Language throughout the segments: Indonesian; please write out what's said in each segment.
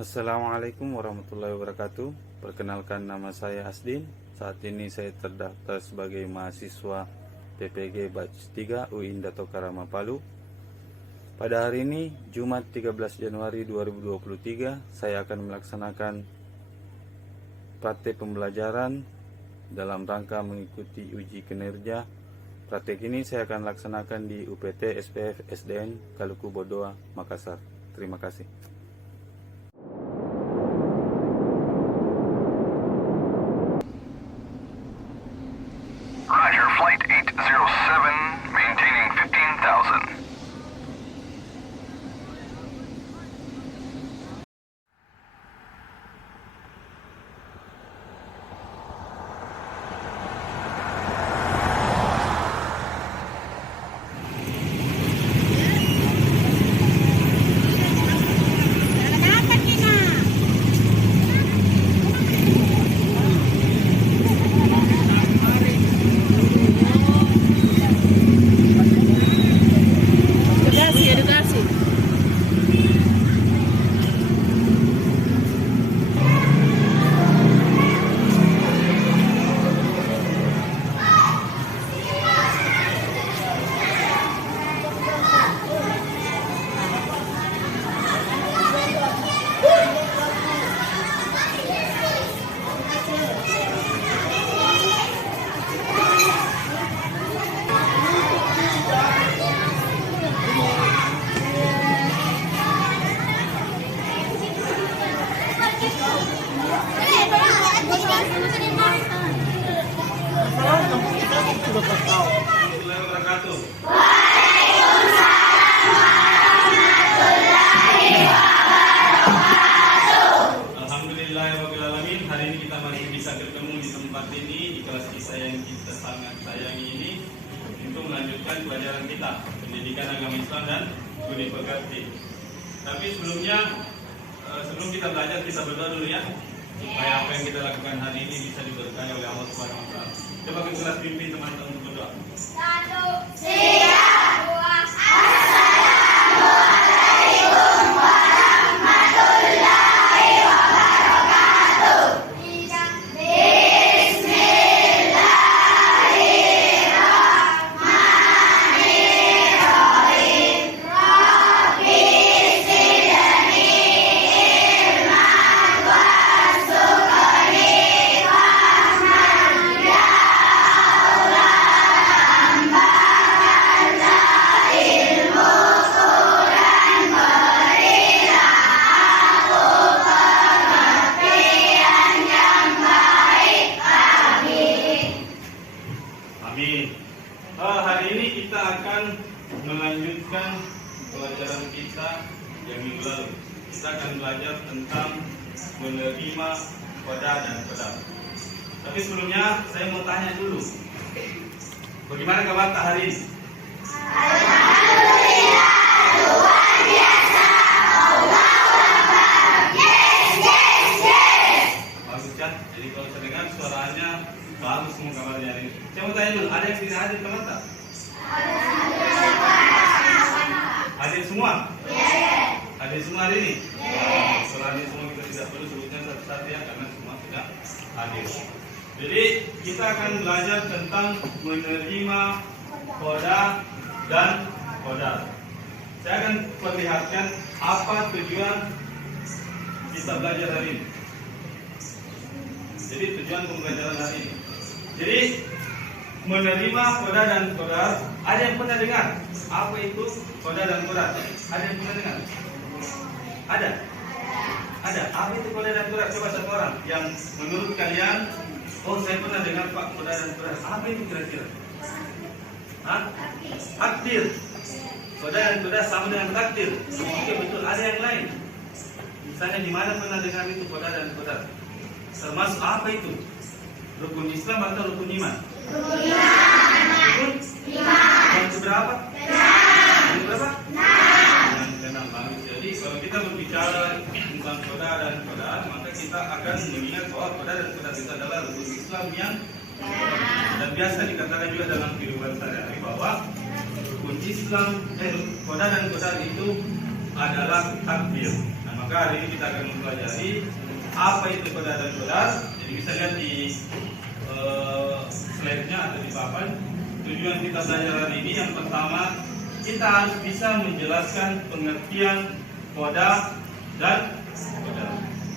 Assalamualaikum warahmatullahi wabarakatuh. Perkenalkan, nama saya Asdin. Saat ini saya terdaftar sebagai mahasiswa PPG Batch 3 UIN Dato Karama Palu. Pada hari ini, Jumat 13 Januari 2023, saya akan melaksanakan praktek pembelajaran dalam rangka mengikuti uji kinerja. Praktek ini saya akan laksanakan di UPT SPF SDN Kaluku Bodoa, Makassar. Terima kasih. Roger, flight 807, maintaining 15,000. Alhamdulillahirrahmanirrahim. Hari ini kita masih bisa ketemu di tempat ini, di kelas kisah yang kita sangat sayangi ini, untuk melanjutkan pelajaran kita, pendidikan agama Islam dan budi pekerti. Tapi sebelum kita belajar, kita berdoa dulu ya, supaya apa yang kita lakukan hari ini bisa diberkahi oleh Allah Subhanahu wa Ta'ala. Coba kita kelas pimpin teman-teman untuk berdoa. 1, siap, 2, assalamualaikum warahmatullahi wabarakatuh. 3, bismillahirrahmanirrahim. Rabbi zidni ilman warzuqni fahman ya Allah. Tambahkanlah ilmu Quran, berilah aku pengertian yang baik. Amin. Amin. Hari ini kita akan melanjutkan pelajaran kita yang minggu lalu. Kita akan belajar tentang menerima qada dan qadar. Tapi sebelumnya saya mau tanya dulu, bagaimana kabar hari ini? Alhamdulillah, luar biasa. Allahu Akbar. Yes, yes, yes. Bagus ya. Jadi kalau saya dengar suaranya bagus semua kabarnya hari ini. Saya mau tanya dulu, ada yang tidak hadir teman tak? Hadir semua? Hadir semua hari ini? Kalau hadir semua kita tidak perlu sebutnya satu-satu ya, karena semua sudah hadir. Jadi kita akan belajar tentang menerima qada dan qadar. Saya akan perlihatkan apa tujuan kita belajar hari ini. Jadi tujuan pembelajaran hari ini. Jadi menerima qada dan qadar. Ada yang pernah dengar apa itu qada dan qadar? Ada yang pernah dengar? Ada? Ada. Apa itu qada dan qadar? Coba satu orang yang menurut kalian, oh saya pernah dengar Pak qada dan qadar. Apa itu kira-kira? Hah? Takdir. Qada dan qadar sama dengan takdir. Oke, betul. Ada yang lain? Misalnya di mana pernah dengar itu qada dan qadar? Termasuk apa itu? Rukun Islam atau rukun iman? Rukun iman. Rukun iman. Yang keberapa? Yang berapa? Yang keenam. Bagus. Jadi kalau kita berbicara tentang qada dan qadar, maka kita akan mengingat bahwa qada dan qadar itu adalah rukun Islam yang dan biasa dikatakan juga dalam kehidupan sehari-hari bahwa Islam, qada dan qadar itu adalah takdir. Nah, maka hari ini kita akan mempelajari apa itu qada dan qadar. Jadi bisa lihat di slide-nya atau di papan. Tujuan kita belajar hari ini yang pertama, kita harus bisa menjelaskan pengertian qada dan qadar.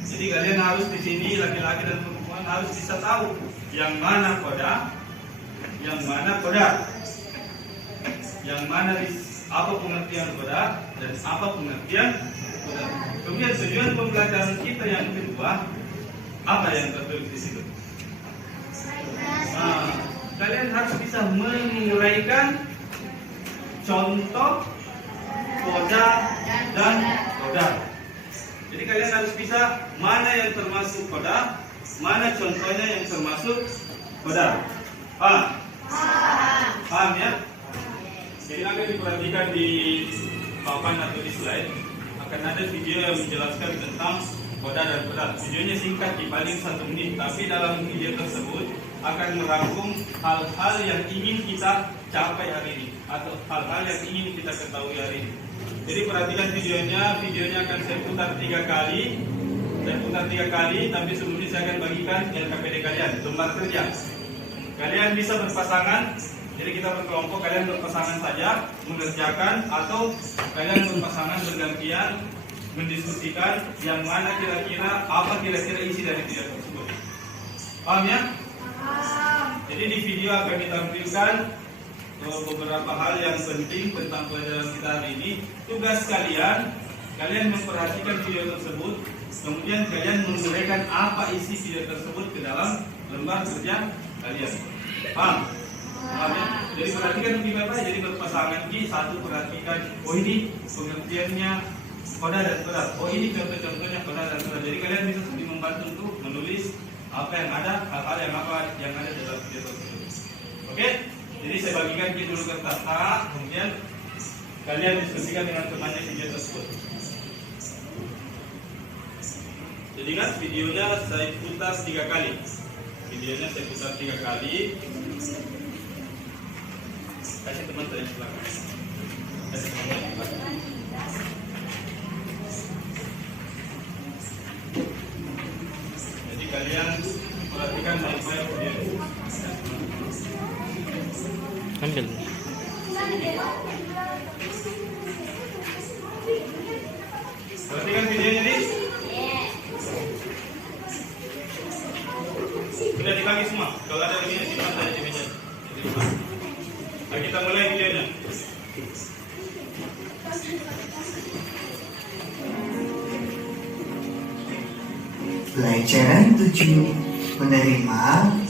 Jadi kalian harus di sini, laki-laki dan perempuan harus bisa tahu yang mana qada, yang mana qadar, yang mana apa pengertian qada dan apa pengertian qadar. Kemudian tujuan pembelajaran kita yang kedua, apa yang tertulis di situ? Nah, kalian harus bisa menguraikan contoh qada dan qadar. Jadi kalian harus bisa mana yang termasuk qada, mana contohnya yang termasuk qadar. Paham ya? Jadi akan diperhatikan di papan atau di slide, akan ada video yang menjelaskan tentang qada dan qadar. Videonya singkat, di paling 1 menit, tapi dalam video tersebut akan merangkum hal-hal yang ingin kita capai hari ini atau hal-hal yang ingin kita ketahui hari ini. Jadi perhatikan videonya akan saya putar 3 kali. Tapi sebelumnya saya akan bagikan LKPD kalian, lembar kerja. Kalian bisa berpasangan, jadi kita berkelompok, kalian berpasangan saja mengerjakan, atau kalian berpasangan bergantian mendiskusikan yang mana apa kira-kira isi dari video tersebut. Paham ya? Jadi di video akan ditampilkan beberapa hal yang penting tentang pelajaran kita hari ini. Tugas kalian memperhatikan video tersebut, kemudian kalian menguraikan apa isi video tersebut ke dalam lembar kerja kalian. Paham? Paham ya? Jadi perhatikan gimana? Jadi berpasangan satu perhatikan. Oh ini pengertiannya qada dan qadar. Oh ini contoh-contohnya qada dan qadar. Jadi kalian bisa lebih membantu untuk menulis apa yang ada, hal-hal yang ada di dalam video tersebut. Oke? Jadi saya bagikan dulu kertas A, kemudian kalian diskusikan dengan temannya video tersebut. Jadi kan videonya saya putar 3 kali. Kasih teman saya di belakang. Jadi kalian perhatikan baik-baik video. Ambil. Perhatikan videonya nih. Sudah dibagi semua. Kalau ada videonya simpan saja di meja. Nah, kita mulai videonya. Pelajaran 7 menerima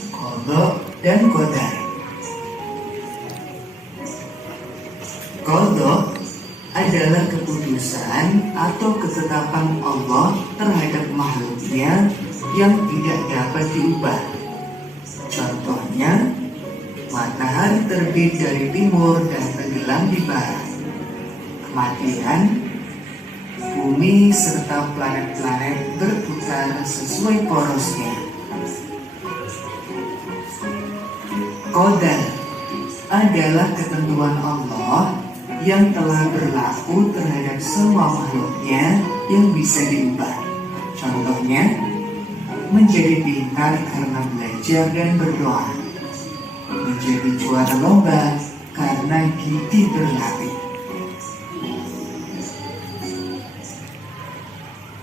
qada dan qadar. Qada adalah keputusan atau ketetapan Allah terhadap makhluknya yang tidak dapat diubah. Contohnya, matahari terbit dari timur dan tenggelam di barat. Kematian, bumi serta planet-planet berputar sesuai porosnya. Qadar adalah ketentuan Allah yang telah berlaku terhadap semua makhluknya yang bisa diubah. Contohnya, menjadi pintar karena belajar dan berdoa, menjadi juara lomba karena gigih berlatih.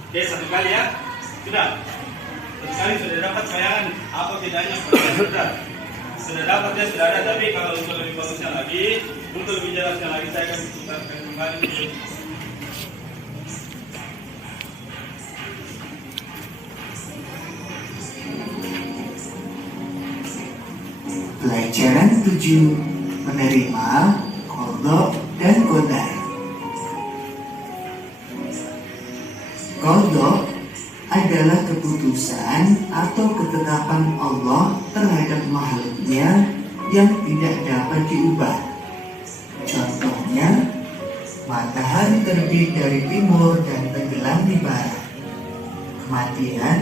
Oke, 1 kali ya. Sudah. 1 kali sudah dapat bayangan apa bedanya qadar. Sudah dapat ya, sudah ada. Tapi kalau untuk lebih bagusnya lagi, untuk lebih jelasnya lagi, saya akan putarkan kembali video. Pelajaran 7 menerima qada dan qadar. Qada adalah keputusan atau ketetapan Allah terhadap makhluknya yang tidak dapat diubah. Contohnya, matahari terbit dari timur dan tenggelam di barat. Kematian,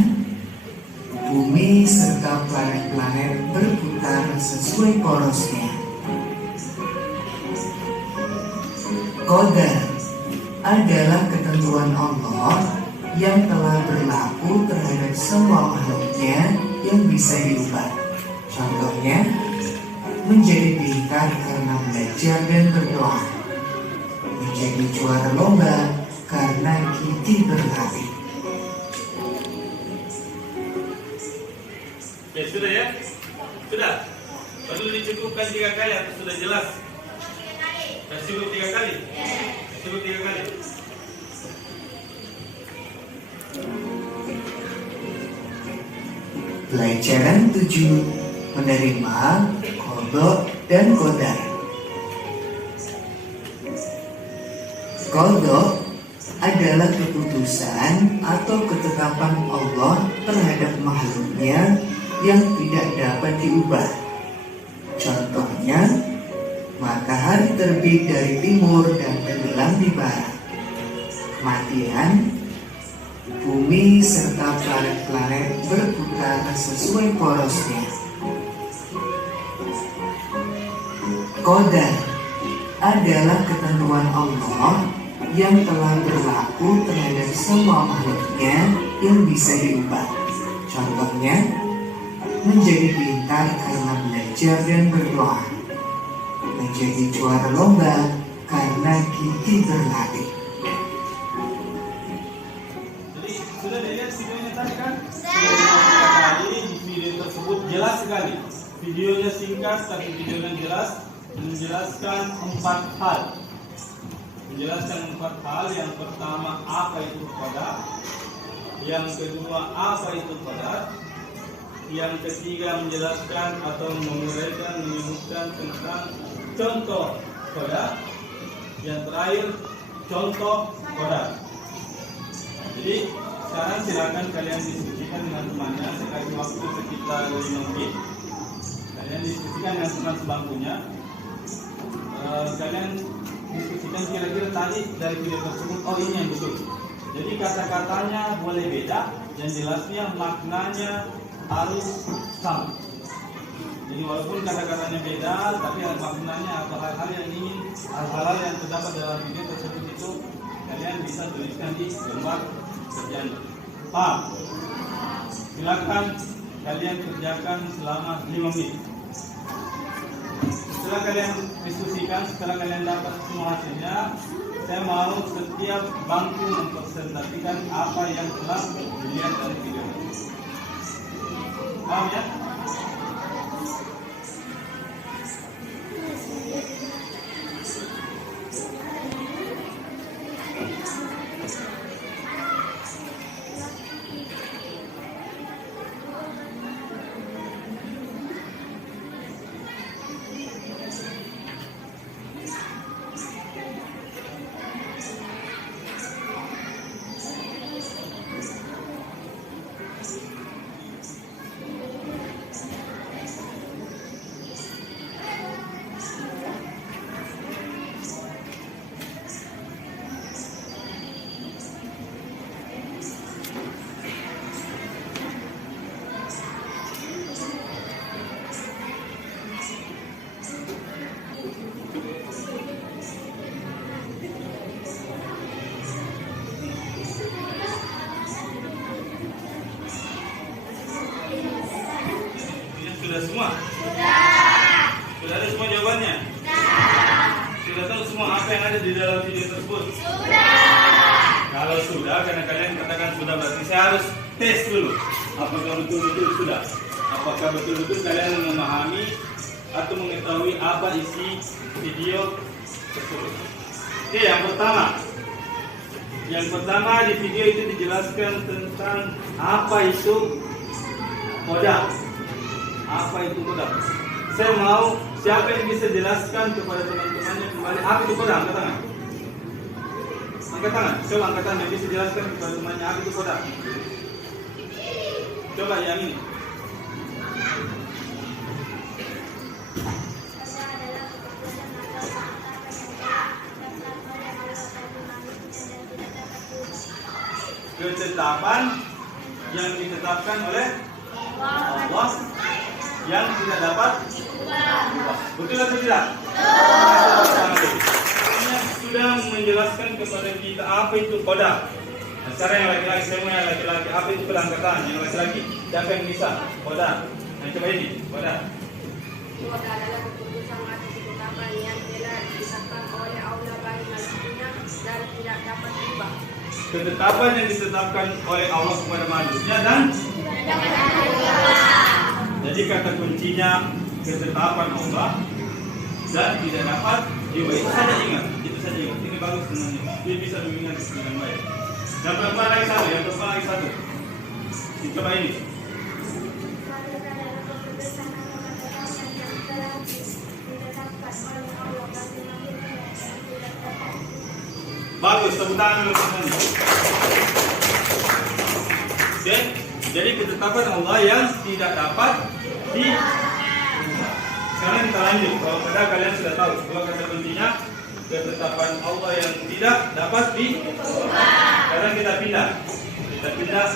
bumi serta planet-planet berputar sesuai porosnya. Qadar adalah ketentuan Allah yang telah berlaku terhadap semua makhluknya yang bisa diubah. Contohnya, menjadi pintar karena belajar dan berdoa, menjadi juara lomba karena gizi berlatih. Ya sudah ya? Sudah? Perlu dicukupkan 3 kali atau sudah jelas? Cukup 3 kali? Cukup 3 kali? Pelajaran 7. Menerima, qadha dan qadar. Qadha adalah keputusan atau ketetapan Allah terhadap makhluknya yang tidak dapat diubah. Contohnya, matahari terbit dari timur dan tenggelam di barat. Kematian, bumi serta planet-planet berputar sesuai porosnya. Qadar adalah ketentuan Allah yang telah berlaku terhadap semua makhluknya yang bisa diubah. Contohnya, menjadi pintar karena belajar dan berdoa, menjadi juara lomba karena gizi berlatih. Jadi sudah dilihat videonya tadi kan? Jadi di video tersebut jelas sekali. Videonya singkat tapi videonya jelas, menjelaskan 4 hal. Menjelaskan 4 hal. Yang pertama, apa itu qadar. Yang kedua, apa itu qadar. Yang ketiga, menjelaskan atau menguraikan, menyebutkan tentang contoh qadar. Yang terakhir, contoh qadar. Jadi sekarang silakan kalian diskusikan dengan temannya. Saya kasih waktu sekitar 5 menit. Kalian diskusikan dengan teman sebangkunya. Kalian diskusikan kira-kira tadi dari video tersebut, oh ini yang betul. Jadi kata-katanya boleh beda, yang jelasnya maknanya harus sama. Jadi walaupun kata-katanya beda, tapi maknanya atau hal-hal yang ingin, hal-hal yang terdapat dalam video tersebut itu kalian bisa tuliskan di lembar kerjaan. Paham? Silakan kalian kerjakan selama 5 menit. Setelah kalian diskusikan, setelah kalian dapat semua hasilnya, saya mau setiap bangku mempresentasikan apa yang telah dilihat dari video. Paham ya? Sudah semua? Sudah ada semua jawabannya? Sudah tahu semua apa yang ada di dalam video tersebut? Kalau sudah, karena kalian katakan sudah, berarti saya harus tes dulu. Apakah betul-betul sudah? Apakah betul-betul kalian memahami atau mengetahui apa isi video tersebut? Oke, yang pertama di video itu dijelaskan tentang apa itu qadar. Apa itu qadar? Saya mau siapa yang bisa jelaskan kepada teman-temannya kembali apa itu qadar? Angkat tangan. Angkat tangan. Coba angkat tangan yang bisa jelaskan kepada temannya apa itu qadar. Coba yang ini. Ketetapan yang ditetapkan oleh Allah yang tidak dapat diubah. Betul atau tidak? Betul. Sudah jelaskan kepada kita apa itu koda. Nah, sekarang yang laki-laki, semua yang laki-laki, apa itu perangkatan? Yang laki-laki, siapa yang bisa? Koda. Nah, coba ini, koda. Koda adalah keputusan atau ketetapan yang telah ditetapkan oleh Allah bagi manusia dan tidak dapat berubah. Ketetapan yang ditetapkan oleh Allah kepada manusia dan jadi kata kuncinya ketetapan Allah dan tidak dapat diubah. Itu saja ingat, itu saja ingat. Ini bagus sebenarnya. Dia bisa mengingat dengan baik. Yang perempuan lagi satu, yang perempuan lagi satu. Coba ini. Bagus, tepuk tangan dulu semuanya. Oke, jadi ketetapan Allah yang tidak dapat di. Sekarang kita lanjut. Kalau pada kalian sudah tahu, dua kata kuncinya ketetapan Allah yang tidak dapat di. Sekarang kita pindah. Kita pindah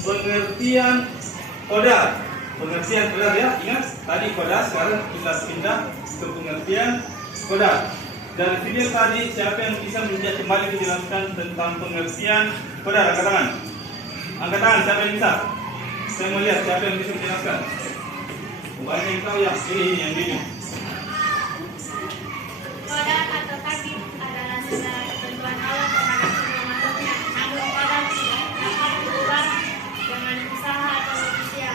pengertian kodar. Pengertian kodar ya, ingat tadi kodar. Sekarang kita pindah ke pengertian kodar. Dari video tadi, siapa yang bisa kembali menjelaskan tentang pengertian kodar? Angkat tangan. Angkat tangan, siapa yang bisa? Saya mau lihat siapa yang bisa menjelaskan. Banyak yang tahu ya, ini yang ini. Kodar atau takdir adalah segala ketentuan Allah kepada semua makhluknya. Namun kodar tidak dapat berubah dengan usaha atau manusia.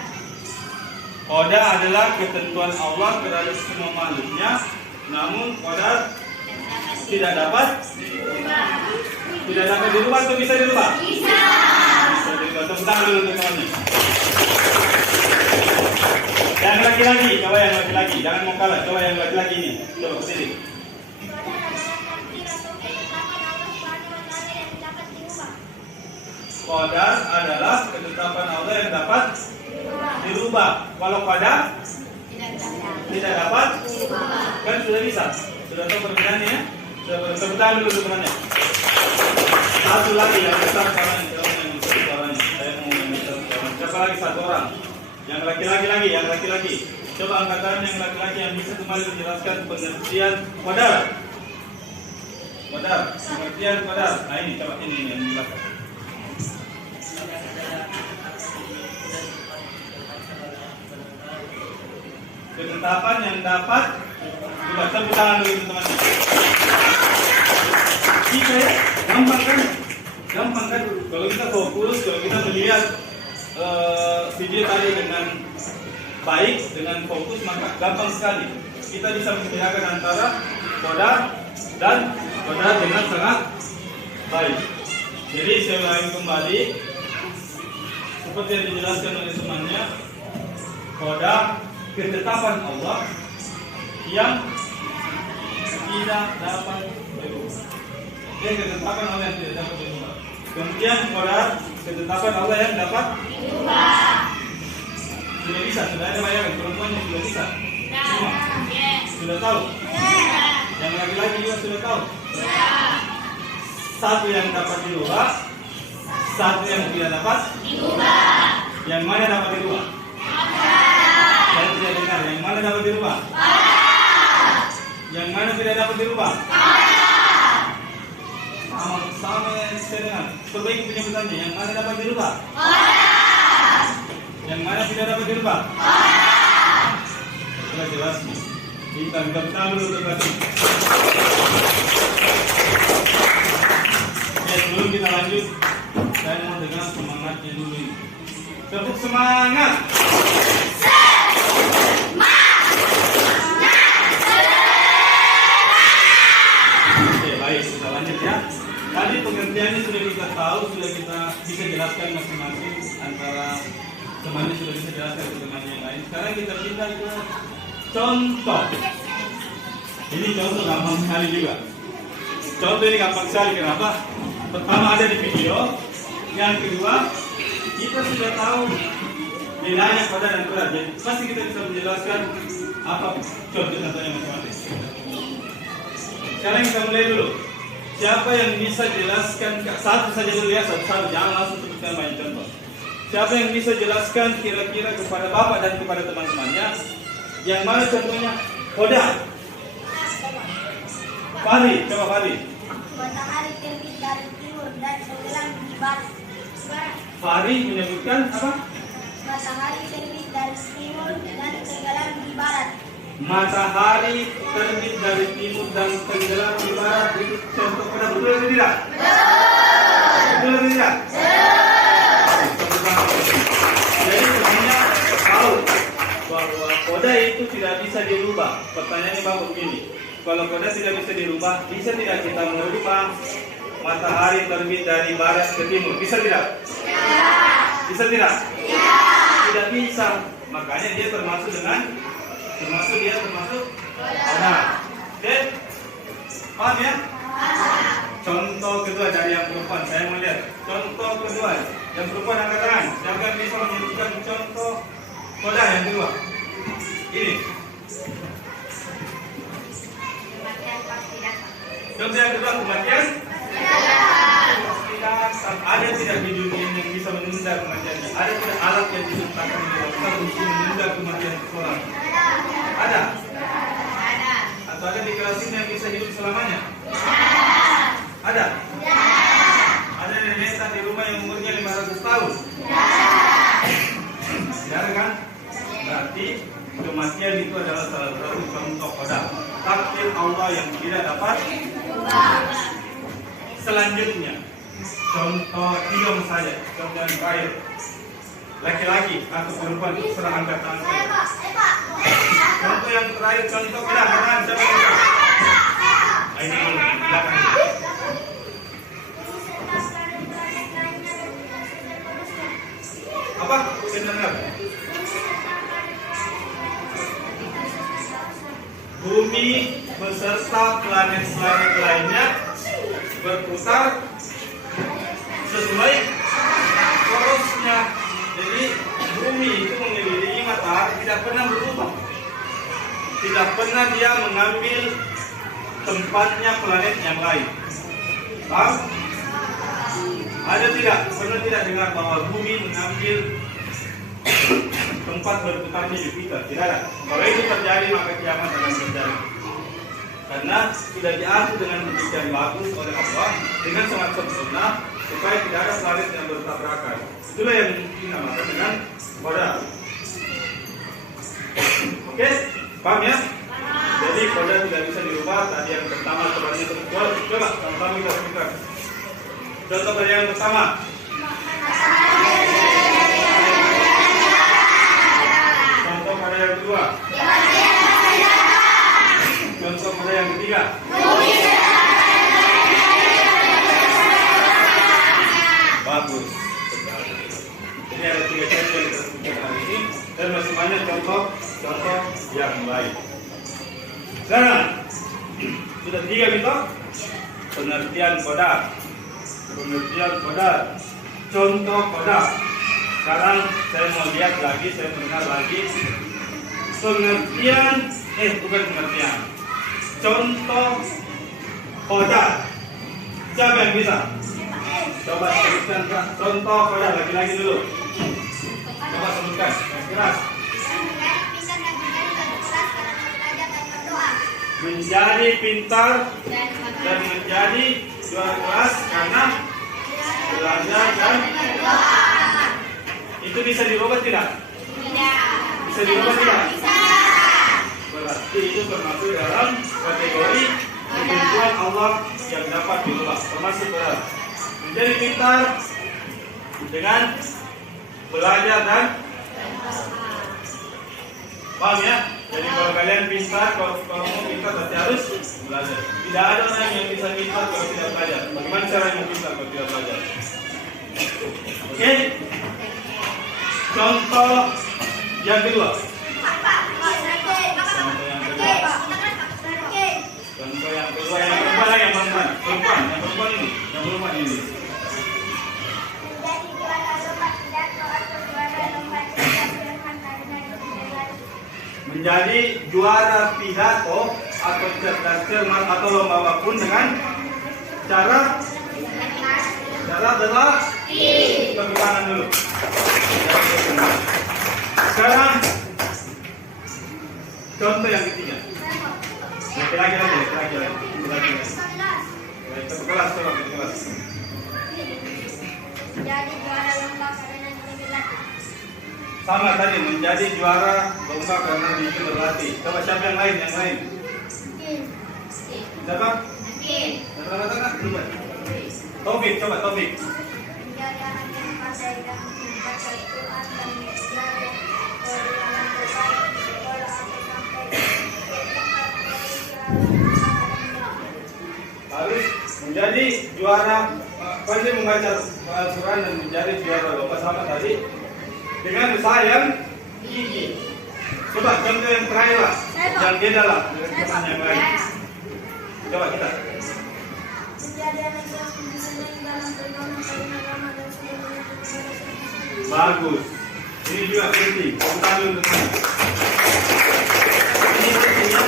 Kodar adalah ketentuan Allah terhadap semua makhluknya. Namun kodar tidak dapat dirubah atau bisa dirubah? Bisa dirubah. Tepuk tangan dulu untuk temannya. Yang laki-laki, coba yang laki-laki, jangan mau kalah. Coba yang laki-laki ini, coba ke sini. Kodar adalah ketetapan Allah yang dapat dirubah. Kalau kodar tidak dapat, kan sudah bisa. Sudah tahu perbedaannya ya? Tepuk tangan dulu temannya. Satu lagi yang besar suaranya, saya mau yang besar suaranya. Siapa lagi satu orang? Yang laki-laki lagi, yang laki-laki. Coba angkat tangan yang laki-laki yang bisa kembali menjelaskan pengertian kodar. Kodar, pengertian kodar. Nah ini, coba ini yang dijelaskan. Ketetapan yang dapat coba tepuk tangan dulu teman-teman. Kita ya, gampang kan? Kalau kita fokus, kalau kita melihat video tadi dengan baik, dengan fokus, maka gampang sekali. Kita bisa membedakan antara kodar dan kodar dengan sangat baik. Jadi saya ulangi kembali, seperti yang dijelaskan oleh temannya, kodar ketetapan Allah yang tidak dapat berubah. Ketetapan Allah yang tidak dapat berubah. Kemudian kodar ketetapan Allah yang dapat berubah. Sudah bisa, sudah ada bayangan perempuan yang sudah bisa. Semua sudah tahu. Yang laki-laki juga sudah tahu. Satu yang dapat dirubah, satu yang tidak dapat dirubah. Yang mana dapat dirubah? Saya tidak dengar. Yang mana dapat dirubah? Yang mana tidak dapat dirubah? Sama saya dengar. Perbaiki penyebutannya. Yang mana dapat dirubah? Yang mana tidak dapat dirubah? Sudah jelas nih. Kita tahu dulu terkasih. Oke, sebelum kita lanjut, saya mau dengar semangatnya dulu ini. Tepuk semangat. Oke, baik, kita lanjut ya. Tadi pengertiannya sudah kita tahu, sudah kita bisa jelaskan masing-masing antara temannya sudah bisa jelaskan ke teman yang lain. Sekarang kita pindah ke contoh. Ini contoh gampang sekali juga. Contoh ini gampang sekali. Kenapa? Pertama ada di video. Yang kedua, kita sudah tahu bedanya kodar dan kodar. Jadi pasti kita bisa menjelaskan apa contoh-contohnya masing-masing. Sekarang kita mulai dulu. Siapa yang bisa jelaskan satu saja dulu ya, satu-satu, jangan langsung sebutkan banyak contoh. Siapa yang bisa jelaskan kira-kira kepada bapak dan kepada teman-temannya yang mana contohnya kodar? Fahri, coba Fahri. Matahari terbit dari timur dan tenggelam di barat. Fahri menyebutkan apa? Matahari terbit dari timur dan tenggelam di barat. Matahari terbit dari timur dan tenggelam di barat. Itu contoh koda, betul atau tidak? Betul atau tidak? Jadi sebenarnya tahu bahwa koda itu tidak bisa dirubah. Pertanyaannya bagus begini. Kalau koda tidak bisa dirubah, bisa tidak kita merubah matahari terbit dari barat ke timur? Bisa tidak? Bisa tidak? Tidak bisa. Makanya dia termasuk koda. Oke? Paham ya? Contoh kedua dari yang perempuan, saya mau lihat. Contoh kedua, yang perempuan angkat tangan. Jangan bisa menyebutkan contoh koda yang kedua. Ini. Contoh yang kedua, kematian. Ada tidak di dunia yang bisa menunda kematiannya? Ada tidak alat yang diciptakan untuk menunda kematian seseorang? Ada? Atau ada di kelas ini yang bisa hidup selamanya? Ada? Ada nenek di rumah yang umurnya 500 tahun? Tidak ada kan? Berarti kematian itu adalah salah satu contoh koda. Takdir Allah yang tidak dapat. Selanjutnya, contoh idom saja, contoh yang terakhir. Laki-laki atau perempuan terserah angkat tangan saja. Contoh yang terakhir, contoh koda, tangan siapa yang tahu? Ini belakang. Apa? Benar. Bumi beserta planet-planet lainnya berputar sesuai porosnya. Jadi bumi itu mengelilingi matahari, tidak pernah berubah. Tidak pernah dia mengambil tempatnya planet yang lain. Paham? Ada tidak? Pernah tidak dengar bahwa bumi mengambil tempat berputarnya Jupiter? Tidak ada. Kalau itu terjadi maka kiamat akan terjadi. Karena sudah diatur dengan demikian bagus oleh Allah dengan sangat sempurna supaya tidak ada planet yang bertabrakan. Itulah yang dinamakan dengan koda. Oke, paham ya? Jadi koda tidak bisa dirubah. Tadi yang pertama coba sama-sama kita sebutkan. Contoh koda yang pertama. Contoh koda yang kedua. Contoh koda yang ketiga. Bagus. Ini ada 3 contoh yang kita sebutkan hari ini dan masih banyak contoh yang lain. Sekarang sudah 3 gitu. Pengertian koda. Contoh koda. Sekarang saya mau lihat lagi, saya mendengar lagi pengertian. Contoh koda. Siapa yang bisa? Coba sebutkan contoh koda lagi-lagi dulu. Coba sebutkan yang keras. Menjadi pintar dan menjadi juara kelas karena belajar dan berdoa. Itu bisa dirubah tidak? Bisa dirubah tidak? Berarti itu termasuk dalam kategori ketentuan Allah yang dapat dirubah. Termasuk menjadi pintar dengan belajar dan paham ya? Jadi kalau kalian pintar, kalau mau pintar berarti harus belajar. Tidak ada orang yang bisa pintar kalau tidak belajar. Bagaimana caranya pintar kalau tidak belajar? Oke? Contoh yang kedua. Contoh yang kedua yang perempuan ini. Menjadi juara pidato atau cerdas cermat atau lomba apapun dengan cara tepuk tangan dulu. Sekarang contoh yang ketiga. Laki-laki. kelas, coba ke kelas. Jadi juara lomba karena berlatih. Sama tadi, menjadi juara lomba karena diri berlatih. Coba siapa yang lain? Siapa? Kata-kata coba. Taufik, coba Taufik. Menjadi anak yang pandai dan membaca Al-Quran dan belajar keluaran terbaik di sekolah atau sampai ke Harus menjadi juara, pandai membaca Al-Quran dan menjadi juara lomba sama tadi dengan usaha yang gigi. Coba contoh yang terakhir lah, yang beda lah dengan teman yang lain. Coba kita. menjadi anak yang disayang dalam bergaul dengan agama dan seluruhnya. Bagus. Ini juga penting. Tahu dengan. Ini pentingnya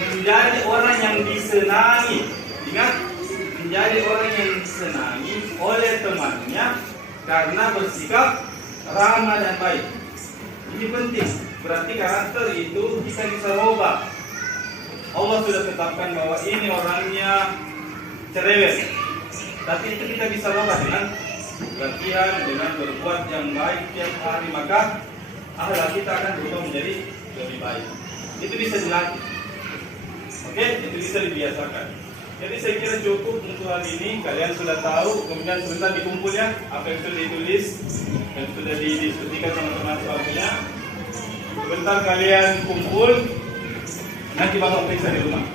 menjadi orang yang disenangi. Ingat, menjadi orang yang disenangi oleh temannya karena bersikap ramah dan baik. Ini penting. Berarti karakter itu bisa rubah. Allah sudah tetapkan bahwa ini orangnya cerewet. Tapi itu kita bisa rubah dengan latihan, dengan berbuat yang baik tiap hari, maka akhlak kita akan berubah menjadi lebih baik. Itu bisa dilatih. Oke, itu bisa dibiasakan. Jadi saya kira cukup untuk hal ini. Kalian sudah tahu, kemudian sebentar dikumpul ya apa yang sudah ditulis dan sudah didiskusikan sama teman sebagainya. Sebentar kalian kumpul, nanti bapak periksa di rumah.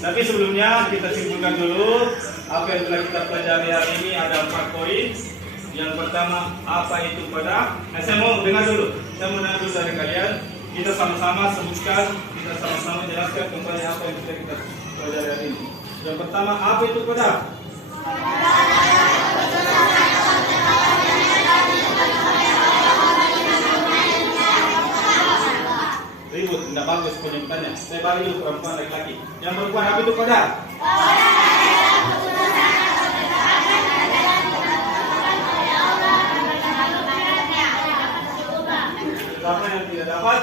Tapi sebelumnya kita simpulkan dulu apa yang telah kita pelajari hari ini. Ada 4 poin. Yang pertama, apa itu pada? Saya mau dengar dulu. Saya mau dengar dulu dari kalian. Kita sama-sama sebutkan, kita sama-sama jelaskan kembali apa yang sudah kita pelajari hari ini. Yang pertama, apa itu pada? Ribut, tidak bagus penyebutannya. Saya balik dulu perempuan laki-laki. Yang perempuan apa itu pada? Apa yang tidak dapat?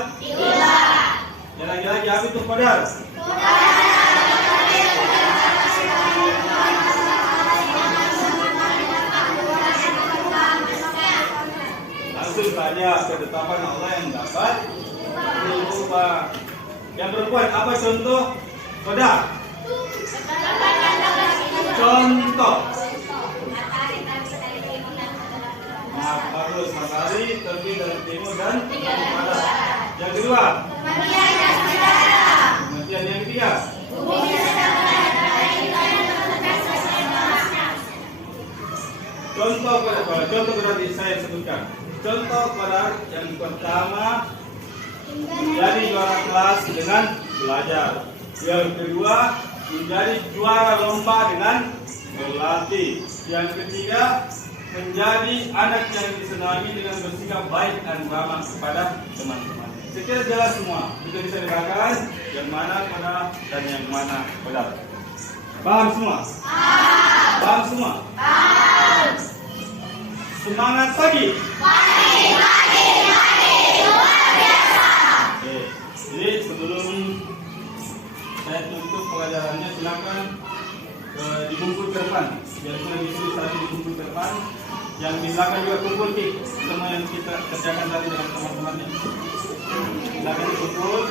Yang laki-laki apa itu pada? Langsung saja ketetapan Allah yang dapat berubah. Yang perempuan apa contoh pada? Contoh. Bagus, matahari terbit dari timur dan barat. Yang kedua, kematian. Yang ketiga, contoh berarti saya sebutkan. Contoh pada yang pertama, menjadi juara kelas dengan belajar. Yang kedua, menjadi juara lomba dengan berlatih. Yang ketiga, menjadi anak yang disenangi dengan bersikap baik dan ramah kepada teman-teman. Sekira jelas semua. Kita bisa bedakan yang mana pada dan yang mana pada. Paham semua? Paham semua? Semangat pagi. Oke. Jadi sebelum saya tutup pelajarannya, silakan dikumpul ke depan. Yang sudah ditulis tadi dikumpul ke depan. Yang di belakang juga kumpul semua yang kita kerjakan tadi dengan teman-temannya. Silakan dikumpul.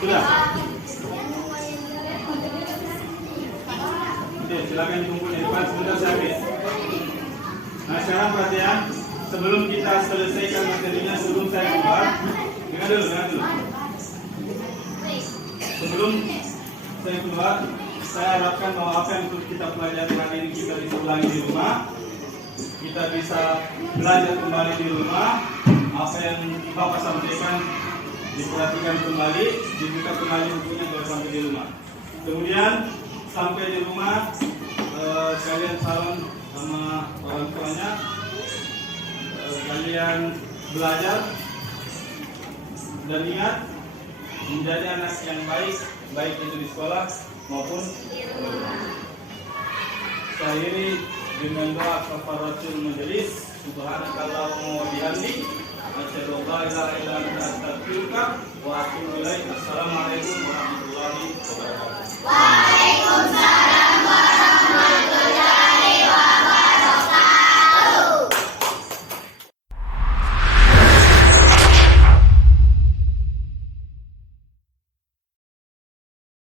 Sudah. Oke, silakan dikumpul di depan sebentar saya habis. Nah sekarang perhatian, sebelum kita selesaikan materinya, sebelum saya keluar, dengar dulu. Sebelum saya keluar, saya harapkan bahwa apa yang kita pelajari hari ini kita bisa ulangi di rumah. Kita bisa belajar kembali di rumah. Apa yang Bapak sampaikan diperhatikan kembali, dibuka kembali bukunya kalau sampai di rumah. Kemudian sampai di rumah, kalian salam sama orang tuanya. Kalian belajar dan ingat, menjadi anak yang baik, baik itu di sekolah maupun di rumah. Saya akhiri dengan doa kafaratul majelis. Subhanakallahumma wa bihamdik, Asyhadu an la ilaha illa anta astaghfiruka wa atubu ilaik. Assalamualaikum warahmatullahi wabarakatuh.